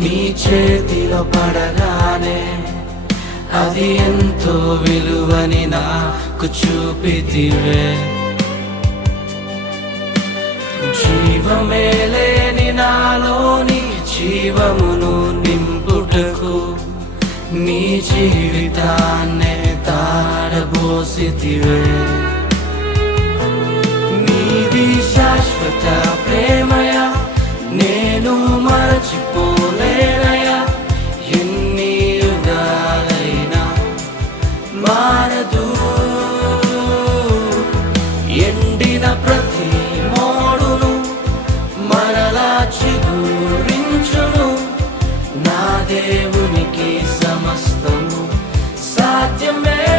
నీ చేతిలో పడగానే అది ఎంతో విలువని నాకు చూపితివే. జీవమే లేని నాలోని జీవమును నింపుటకు నీ జీవితాన్నే తారబోసితివే. నీది శాశ్వత ప్రేమయ నేను మరచిపోలేనయా. ఎన్ని యుగాలైనా మారదు. ఎండిన ప్రతి మోడును మరలా చిగురించును. నా దేవునికి సమస్తము సాధ్యమే.